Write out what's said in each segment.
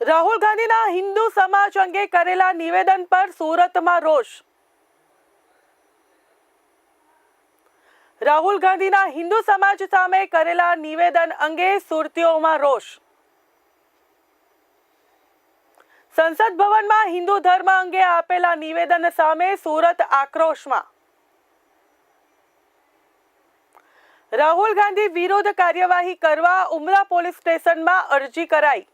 રાહુલ ગાંધીના હિન્દુ સમાજ અંગે કરેલા નિવેદન પર સુરતમાં રોષ। રાહુલ ગાંધીના હિન્દુ સમાજ સામે કરેલા નિવેદન અંગે સુરતીઓમાં રોષ। સંસદ ભવનમાં હિન્દુ ધર્મ અંગે આપેલા નિવેદન સામે સુરત આક્રોશમાં। રાહુલ ગાંધી વિરુદ્ધ કાર્યવાહી કરવા ઉમરા પોલીસ સ્ટેશનમાં અરજી કરાઈ।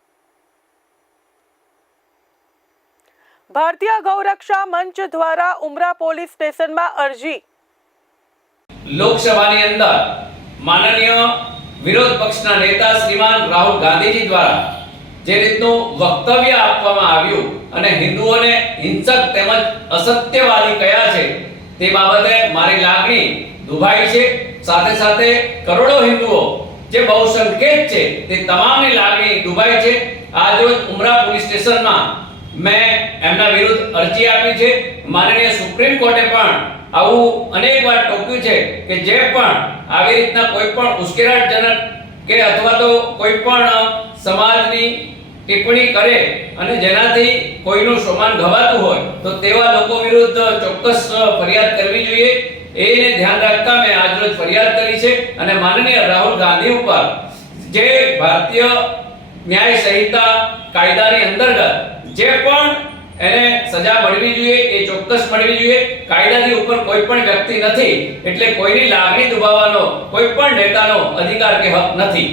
ભારતીય ગૌરક્ષા મંચ દ્વારા ઉમરા પોલીસ સ્ટેશનમાં અરજી। લોકસભાની અંદર માનનીય વિરોધ પક્ષના નેતા શ્રીમાન રાહુલ ગાંધીજી દ્વારા જે રીતનું વક્તવ્ય આપવામાં આવ્યું અને હિન્દુઓને હિંસક તેમજ અસત્યવાદી કયા છે તે બાબતે મારી લાગણી દુભાઈ છે। સાથે સાથે કરોડો હિન્દુઓ જે બહુસંખ્યક છે તે તમામની લાગણી દુભાઈ છે। આજરોજ ઉમરા પોલીસ સ્ટેશનમાં મેં એમના વિરુદ્ધ અરજી આપી છે। માનનીય સુપ્રીમ કોર્ટે પણ આવું અનેક વાર ટોક્યું છે કે જે પણ આવી રીતના કોઈ પણ ઉશ્કેરણજનક કે અથવા તો કોઈ પણ સમાજની ટિપ્પણી કરે અને જેનાથી કોઈનું સન્માન ગવાતું હોય તો તેવા લોકો વિરુદ્ધ ચોક્કસ ફરિયાદ કરવી જોઈએ। એને ધ્યાન રાખતા મેં આજરોજ ફરિયાદ કરી છે અને માનનીય રાહુલ ગાંધી ઉપર જે ભારતીય ન્યાય સંહિતા કાયદાની અંતર્ગત જે પણ એને સજા મળવી જોઈએ એ ચોક્કસ મળવી જોઈએ। કાયદાથી ઉપર કોઈ પણ વ્યક્તિ નથી એટલે કોઈની લાગણી દુભાવવાનો કોઈ પણ નેતાનો અધિકાર કે હક નથી।